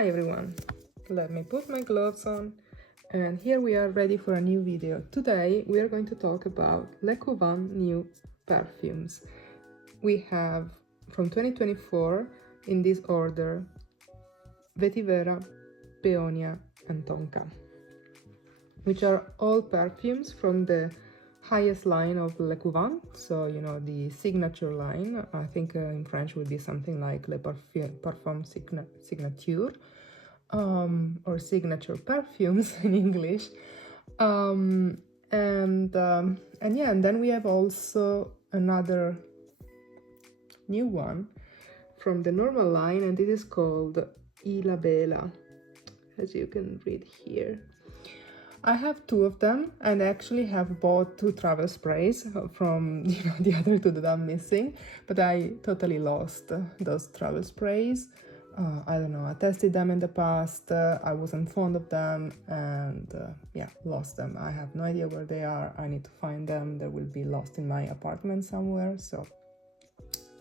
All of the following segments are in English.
Hi everyone, let me put my gloves on, and here we are ready for a new video. Today we are going to talk about Le Couvent new perfumes. We have from 2024 in this order Vetivera, Peonia and Tonka, which are all perfumes from the highest line of Le Couvent, so you know, the signature line. I think in French would be something like Le Parfum Signature, or signature perfumes in English. And then we have also another new one from the normal line, and this is called Ihlabela, as you can read here. I have two of them, and I actually have bought two travel sprays from the other two that I'm missing, but I totally lost those travel sprays. I don't know, I tested them in the past, I wasn't fond of them, and lost them. I have no idea where they are. I need to find them. They will be lost in my apartment somewhere, so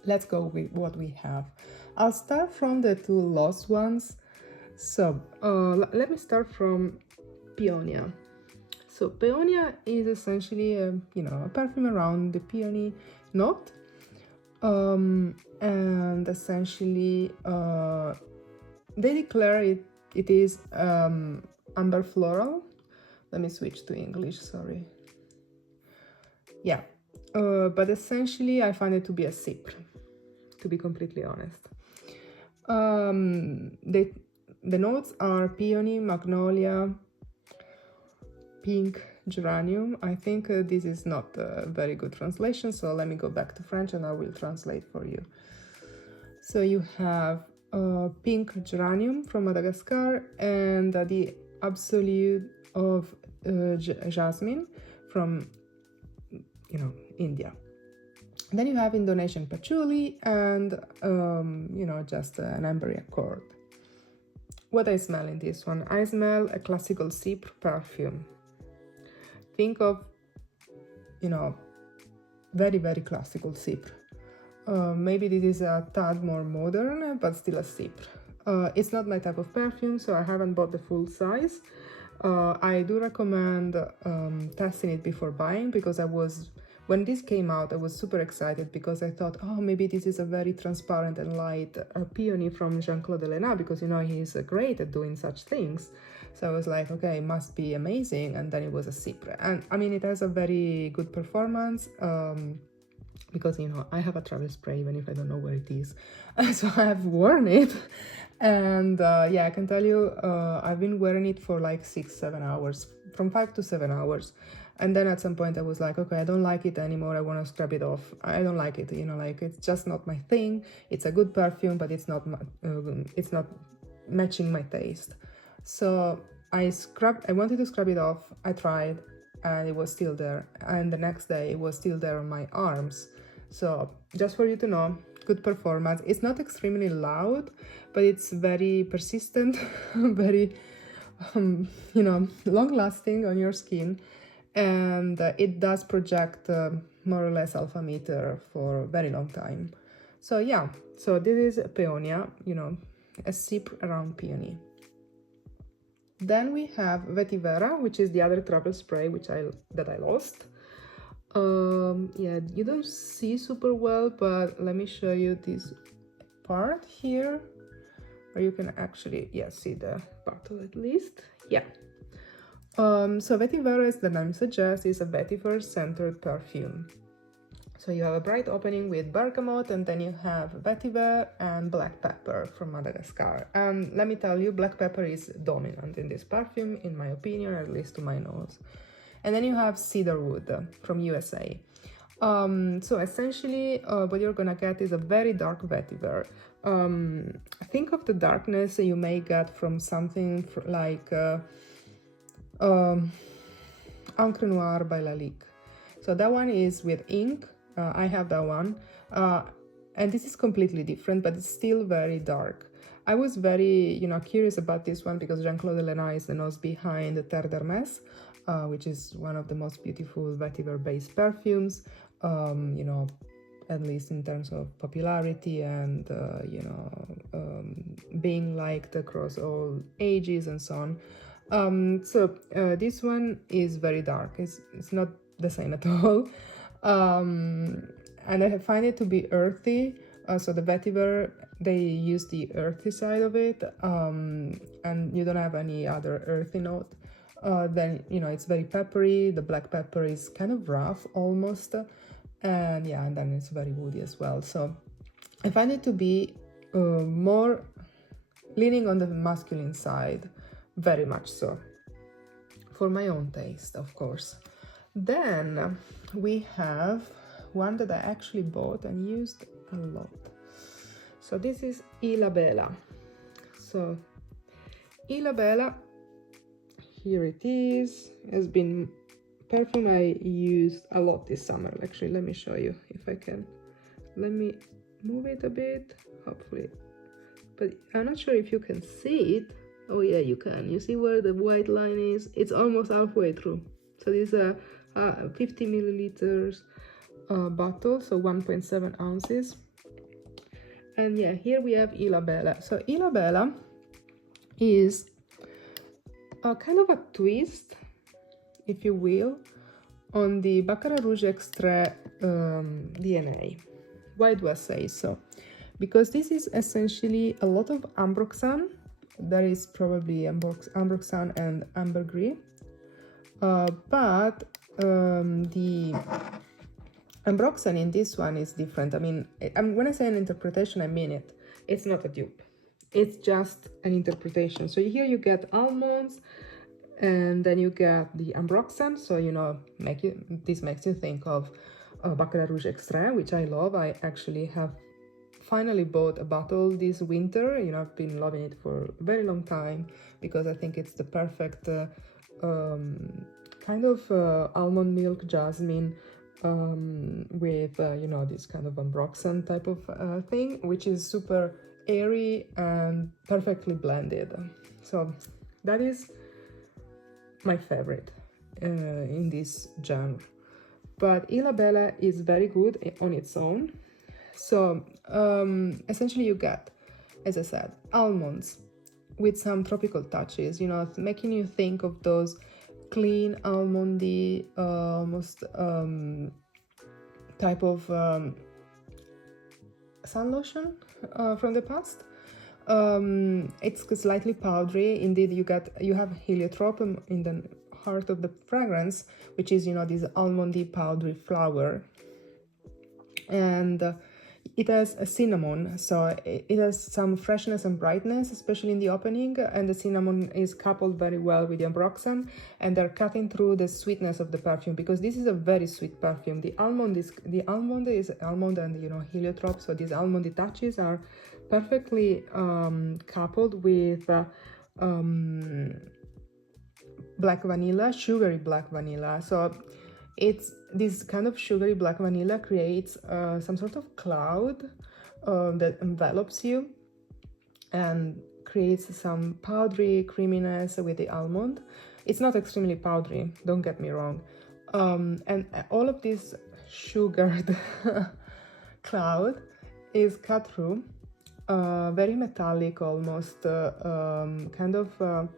let's go with what we have. I'll start from the two lost ones. So let me start from Peonia. So Peonia is essentially a perfume around the peony note, and essentially they declare it is amber floral. Let me switch to English, sorry. Yeah, but essentially I find it to be a cipre, to be completely honest. The notes are peony, magnolia, pink, geranium. I think this is not a very good translation, so let me go back to French and I will translate for you. So you have pink geranium from Madagascar, and the absolute of jasmine from India. Then you have Indonesian patchouli and just an amber accord. What I smell in this one? I smell a classical cipre perfume. Think of, very, very classical cipre. Maybe this is a tad more modern, but still a cipre. It's not my type of perfume, so I haven't bought the full size. I do recommend testing it before buying, because when this came out, I was super excited because I thought, oh, maybe this is a very transparent and light peony from Jean-Claude Ellena, because he's great at doing such things. So I was like, okay, it must be amazing. And then it was a cipre, and I mean, it has a very good performance, because I have a travel spray even if I don't know where it is. So I have worn it, and I can tell you, I've been wearing it for like 6-7 hours, from 5 to 7 hours. And then at some point I was like, okay, I don't like it anymore, I want to scrub it off. I don't like it, like it's just not my thing. It's a good perfume, but it's not matching my taste. So I wanted to scrub it off. I tried, and it was still there, and the next day it was still there on my arms. So just for you to know, good performance. It's not extremely loud, but it's very persistent, very long lasting on your skin, and it does project more or less alpha meter for a very long time. So so this is Peonia, a cipre around peony. Then we have Vetivera, which is the other travel spray that I lost. You don't see super well, but let me show you this part here, where you can actually see the bottle at least. So Vetivera, as the name suggests, is a vetiver centered perfume. So you have a bright opening with bergamot, and then you have vetiver and black pepper from Madagascar. And let me tell you, black pepper is dominant in this perfume, in my opinion, at least to my nose. And then you have cedarwood from USA. So essentially, what you're gonna get is a very dark vetiver. Think of the darkness you may get from something like Encre Noire by Lalique. So that one is with ink. I have that one, and this is completely different, but it's still very dark. I was very, curious about this one because Jean-Claude Ellena is the nose behind the Terre d'Hermès, which is one of the most beautiful vetiver-based perfumes. at least in terms of popularity and being liked across all ages and so on. This one is very dark. It's not the same at all, and I find it to be earthy. So the Vetivera, they use the earthy side of it, and you don't have any other earthy note. Then it's very peppery. The black pepper is kind of rough almost, and then it's very woody as well. So I find it to be more leaning on the masculine side, very much so, for my own taste, of course. Then we have one that I actually bought and used a lot. So this is Ihlabela. So Ihlabela, here it is. Has been perfume I used a lot this summer. Actually, let me show you if I can. Let me move it a bit, hopefully. But I'm not sure if you can see it. Oh yeah, you can. You see where the white line is? It's almost halfway through. So this is a 50 milliliters bottle, so 1.7 ounces. And yeah, here we have Ihlabela. So Ihlabela is a kind of a twist, if you will, on the Baccarat Rouge Extrait DNA. Why do I say so? Because this is essentially a lot of ambroxan. There is probably ambroxan and ambergris, but the ambroxan in this one is different. I mean, when I say an interpretation, I mean it. It's not a dupe. It's just an interpretation. So here you get almonds, and then you get the ambroxan. So this makes you think of Baccarat Rouge Extrait, which I love. I actually have finally bought a bottle this winter. I've been loving it for a very long time because I think it's the perfect kind of almond milk jasmine with this kind of ambroxan type of thing, which is super airy and perfectly blended. So that is my favorite in this genre. But Ihlabela is very good on its own. So essentially you get, as I said, almonds with some tropical touches, making you think of those clean almondy almost type of sun lotion from the past. It's slightly powdery. Indeed, you have heliotrope in the heart of the fragrance, which is this almondy powdery flower, and it has a cinnamon, so it has some freshness and brightness, especially in the opening, and the cinnamon is coupled very well with the ambroxan, and they're cutting through the sweetness of the perfume, because this is a very sweet perfume. The almond is almond and heliotrope, so these almondy touches are perfectly coupled with black vanilla, sugary black vanilla. So it's this kind of sugary black vanilla creates some sort of cloud that envelops you and creates some powdery creaminess with the almond. It's not extremely powdery, don't get me wrong. And all of this sugared cloud is cut through, very metallic almost, kind of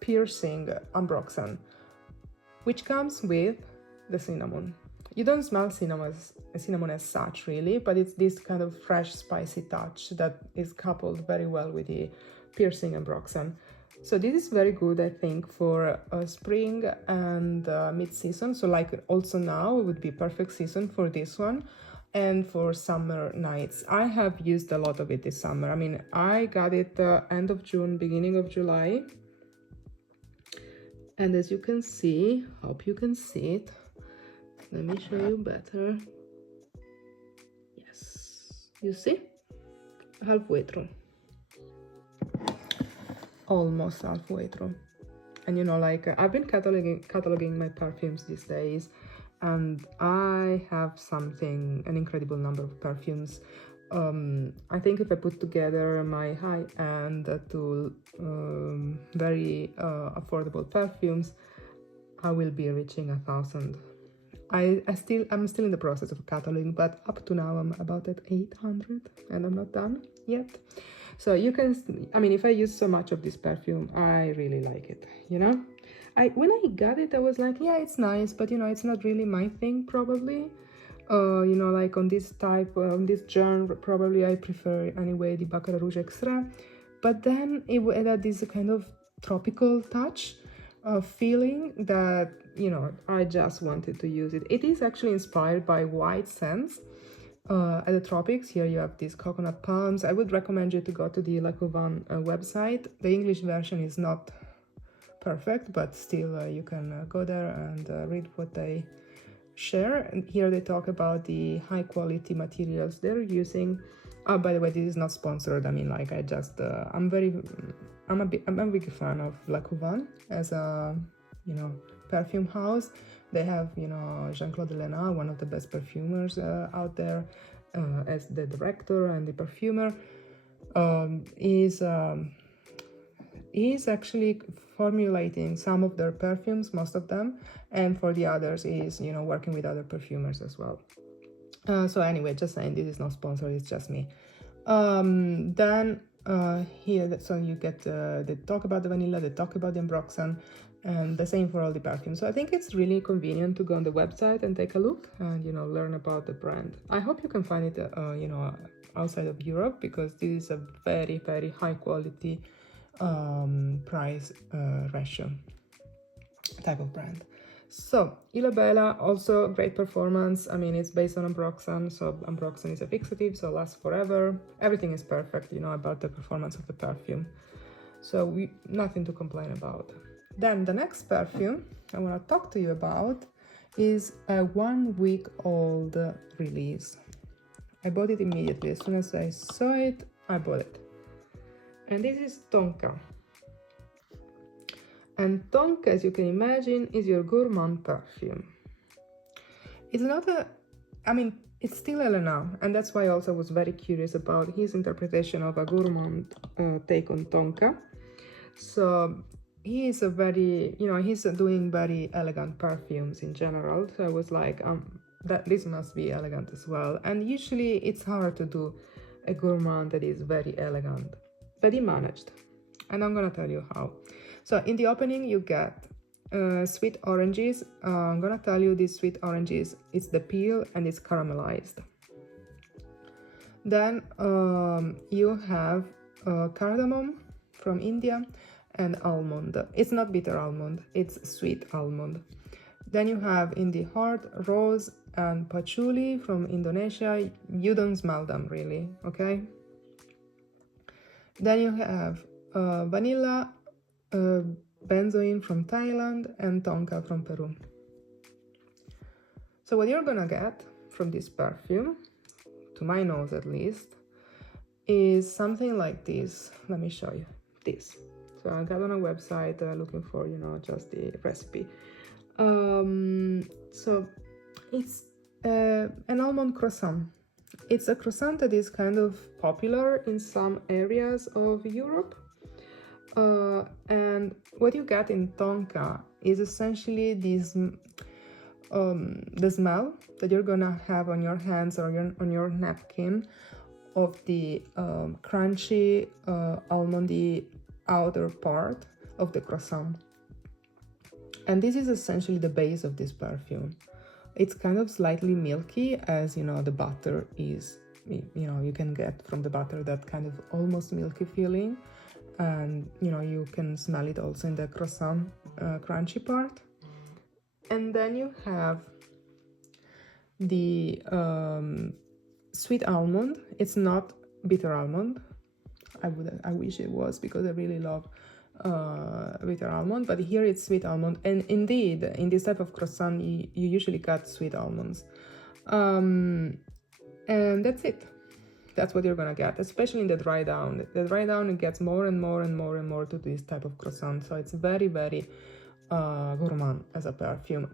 piercing ambroxan, which comes with the cinnamon. You don't smell cinnamon as such, really, but it's this kind of fresh, spicy touch that is coupled very well with the piercing ambroxan. So this is very good, I think, for spring and mid-season. So like also now, it would be perfect season for this one, and for summer nights. I have used a lot of it this summer. I mean, I got it end of June, beginning of July. And as you can see, hope you can see it. Let me show you better. Yes, you see? Halfway through. Almost halfway through. And I've been cataloging my perfumes these days, and I have an incredible number of perfumes. I think if I put together my high-end to very affordable perfumes, I will be reaching 1,000. I'm still in the process of cataloging, but up to now I'm about at 800 and I'm not done yet. So you can, I mean, if I use so much of this perfume, I really like it, you know. When I got it, I was like, yeah, it's nice, but you know, it's not really my thing, probably. You know, like on this type, this genre, probably I prefer anyway the Baccarat Rouge Extra. But then it had this kind of tropical touch of feeling that, you know, I just wanted to use it. It is actually inspired by white scents. At the tropics, here you have these coconut palms. I would recommend you to go to the Le Couvent website. The English version is not perfect, but still you can go there and read what they share. And here they talk about the high quality materials they're using. Oh, by the way, this is not sponsored. I mean, like, I just I'm a big fan of Le Couvent as a, you know, perfume house. They have, you know, Jean-Claude Lenat, one of the best perfumers out there, as the director and the perfumer. Is actually formulating some of their perfumes, most of them, and for the others is, you know, working with other perfumers as well. So anyway, just saying, this is not sponsored, it's just me. Then here, so you get they talk about the vanilla, they talk about the ambroxan, and the same for all the perfumes. So I think it's really convenient to go on the website and take a look and, you know, learn about the brand. I hope you can find it, you know, outside of Europe, because this is a very, very high quality price ratio type of brand. So Ihlabela, also great performance. I mean, it's based on ambroxan, so ambroxan is a fixative, so lasts forever. Everything is perfect, you know, about the performance of the perfume. So nothing to complain about. Then the next perfume I want to talk to you about is a 1 week old release. I bought it immediately. As soon as I saw it, I bought it. And this is Tonka. And Tonka, as you can imagine, is your gourmand perfume. It's not I mean, it's still Elena, and that's why I also was very curious about his interpretation of a gourmand take on Tonka. So he is a very, you know, he's doing very elegant perfumes in general. So I was like, that this must be elegant as well. And usually it's hard to do a gourmand that is very elegant, but he managed, and I'm gonna tell you how. So in the opening you get sweet oranges. I'm gonna tell you these sweet oranges, it's the peel and it's caramelized. Then you have cardamom from India and almond. It's not bitter almond, it's sweet almond. Then you have in the heart rose and patchouli from Indonesia. You don't smell them really, okay? Then you have vanilla, benzoin from Thailand, and tonka from Peru. So what you're gonna get from this perfume, to my nose at least, is something like this. Let me show you this. So I got on a website looking for, you know, just the recipe. So it's an almond croissant. It's a croissant that is kind of popular in some areas of Europe. And what you get in Tonka is essentially this, the smell that you're gonna have on your hands or on your napkin of the crunchy, almondy outer part of the croissant. And this is essentially the base of this perfume. It's kind of slightly milky, as you know, the butter is, you know, you can get from the butter that kind of almost milky feeling. And, you know, you can smell it also in the croissant crunchy part. And then you have the sweet almond. It's not bitter almond. I wish it was, because I really love bitter almond, but here it's sweet almond. And indeed, in this type of croissant, you usually got sweet almonds. And that's it. That's what you're gonna get, especially in the dry down. The dry down, it gets more and more and more and more to this type of croissant. So it's very, very gourmand as a perfume.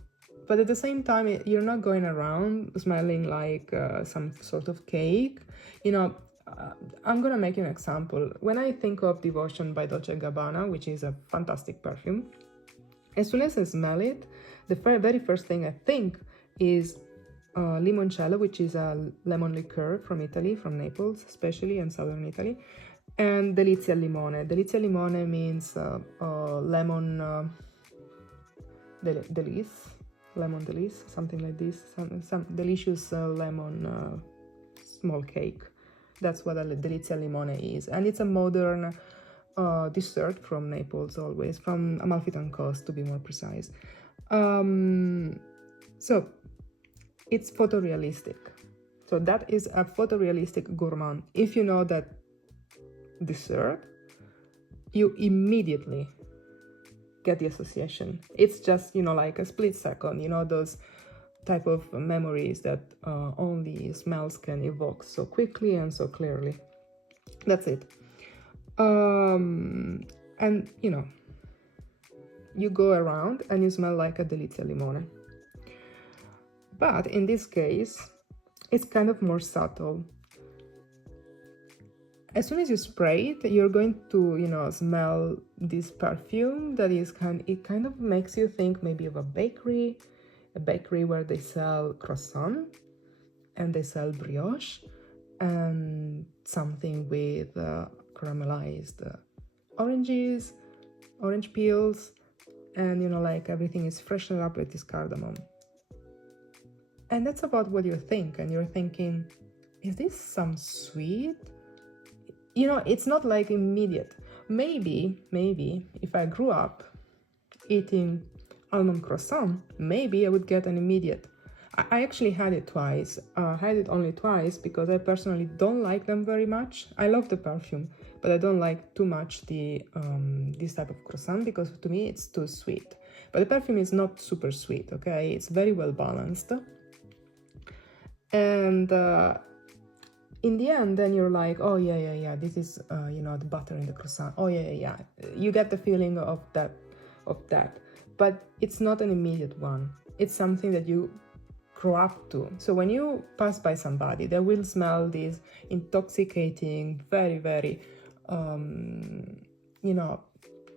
But at the same time, you're not going around smelling like some sort of cake. You know, I'm gonna make you an example. When I think of Devotion by Dolce & Gabbana, which is a fantastic perfume, as soon as I smell it, the very first thing I think is limoncello, which is a lemon liqueur from Italy, from Naples especially, and southern Italy, and delizia al limone. Delizia al limone means lemon lemon delice, something like this, some delicious lemon small cake. That's what a delizia al limone is, and it's a modern dessert from Naples, always from Amalfitane Coast to be more precise. So it's photorealistic. So that is a photorealistic gourmand. If you know that dessert, you immediately get the association. It's just, you know, like a split second, you know, those type of memories that only smells can evoke so quickly and so clearly. That's it. And you know, you go around and you smell like a delizia limone. But in this case, it's kind of more subtle. As soon as you spray it, you're going to, you know, smell this perfume that is it kind of makes you think maybe of a bakery where they sell croissant and they sell brioche and something with caramelized orange peels, and, you know, like everything is freshened up with this cardamom. And that's about what you think, and you're thinking, is this some sweet? You know, it's not like immediate. Maybe if I grew up eating almond croissant, maybe I would get an immediate. I actually had it twice. I had it only twice because I personally don't like them very much. I love the perfume, but I don't like too much the this type of croissant because to me it's too sweet. But the perfume is not super sweet, okay? It's very well balanced. And in the end, then you're like, oh yeah, this is you know, the butter in the croissant. Oh yeah. You get the feeling of that, but it's not an immediate one. It's something that you grow up to. So when you pass by somebody, they will smell this intoxicating, very you know,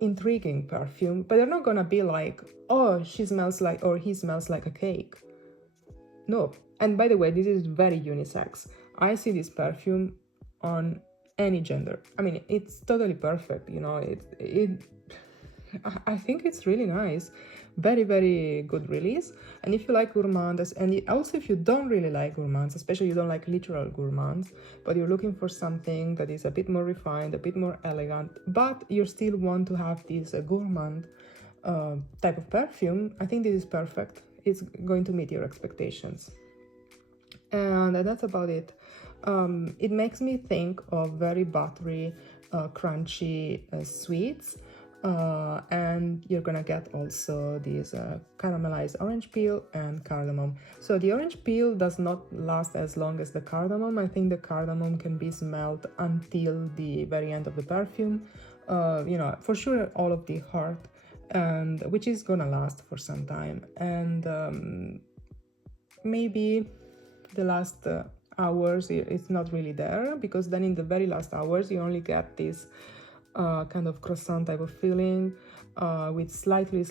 intriguing perfume, but they're not gonna be like, oh, she smells like, or he smells like a cake. No. And by the way, this is very unisex. I see this perfume on any gender. I mean, it's totally perfect, you know. I think it's really nice. Very good release. And if you like gourmands, and also if you don't really like gourmands, especially you don't like literal gourmands, but you're looking for something that is a bit more refined, a bit more elegant, but you still want to have this gourmand type of perfume, I think this is perfect. It's going to meet your expectations. And that's about it. It makes me think of very buttery, crunchy sweets. And you're gonna get also these caramelized orange peel and cardamom. So the orange peel does not last as long as the cardamom. I think the cardamom can be smelled until the very end of the perfume. You know, for sure all of the heart, and which is gonna last for some time. And maybe the last hours it's not really there, because then in the very last hours you only get this kind of croissant type of feeling with slightly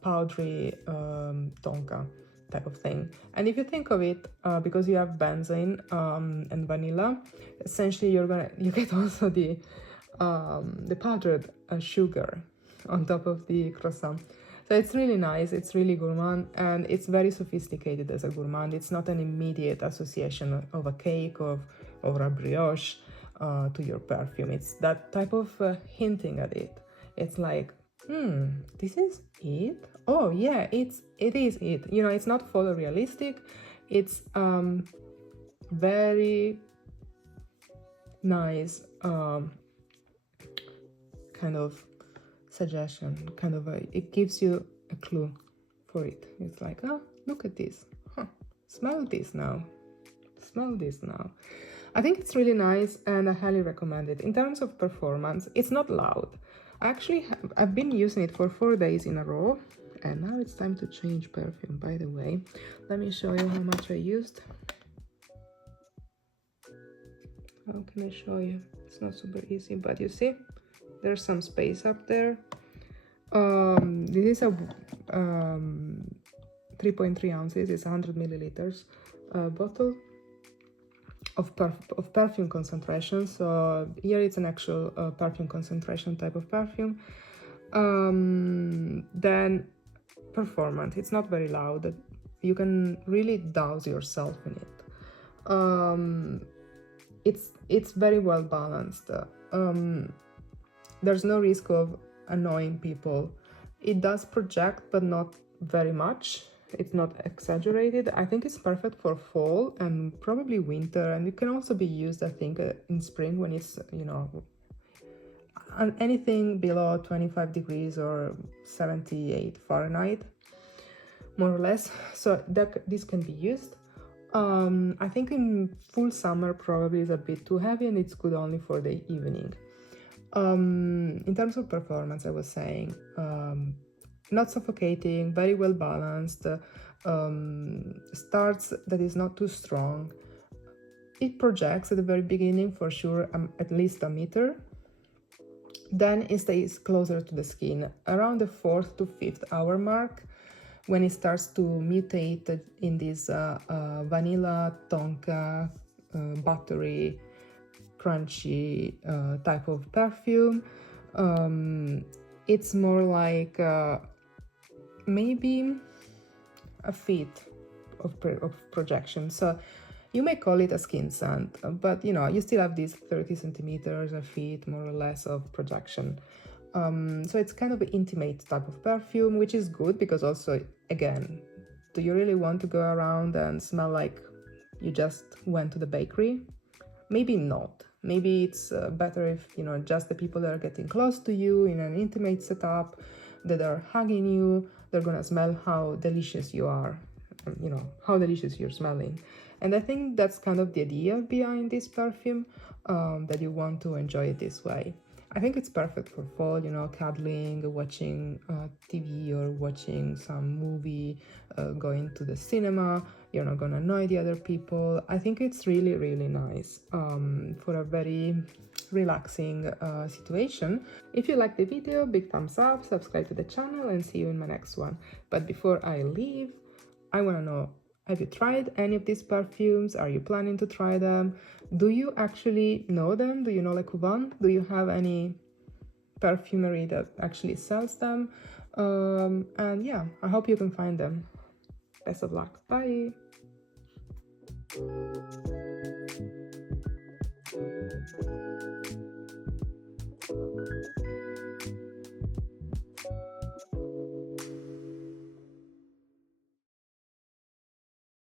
powdery tonka type of thing. And if you think of it, because you have benzene and vanilla, essentially you get also the powdered sugar on top of the croissant. So it's really nice, it's really gourmand, and it's very sophisticated as a gourmand. It's not an immediate association of a cake or a brioche to your perfume. It's that type of hinting at it. It's like, this is it? Oh yeah, it is it. You know, it's not photorealistic. It's very nice kind of suggestion, kind of it gives you a clue for it. It's like, oh, look at this, smell this now. I think it's really nice, and I highly recommend it. In terms of performance, it's not loud. I've been using it for 4 days in a row, and now it's time to change perfume. By the way, let me show you how much I used. How can I show you? It's not super easy, but you see there's some space up there. This is a 3.3 ounces. It's 100 milliliters bottle of perfume concentration. So here it's an actual perfume concentration type of perfume. Then performant. It's not very loud. You can really douse yourself in it. It's very well balanced. There's no risk of annoying people. It does project, but not very much. It's not exaggerated. I think it's perfect for fall and probably winter, and it can also be used, I think, in spring when it's, you know, anything below 25 degrees or 78 Fahrenheit, more or less. So this can be used. I think in full summer probably is a bit too heavy, and it's good only for the evening. In terms of performance, I was saying, not suffocating, very well balanced, starts that is not too strong. It projects at the very beginning for sure, at least a meter. Then it stays closer to the skin around the 4th to 5th hour mark, when it starts to mutate in this vanilla, tonka, buttery, crunchy type of perfume. It's more like maybe a feet of projection. So you may call it a skin scent, but you know, you still have these 30 centimeters, a feet more or less of projection. So it's kind of an intimate type of perfume, which is good because also, again, do you really want to go around and smell like you just went to the bakery? Maybe not. Maybe it's better if, you know, just the people that are getting close to you in an intimate setup, that are hugging you, they're gonna smell how delicious you are, you know, how delicious you're smelling. And I think that's kind of the idea behind this perfume, that you want to enjoy it this way. I think it's perfect for fall, you know, cuddling, watching TV or watching some movie, going to the cinema. You're not gonna annoy the other people. I think it's really, really nice for a very relaxing situation. If you like the video, big thumbs up, subscribe to the channel, and see you in my next one. But before I leave, I wanna know, have you tried any of these perfumes? Are you planning to try them? Do you actually know them? Do you know like Couvent? Do you have any perfumery that actually sells them? And yeah, I hope you can find them. Best of luck. Bye.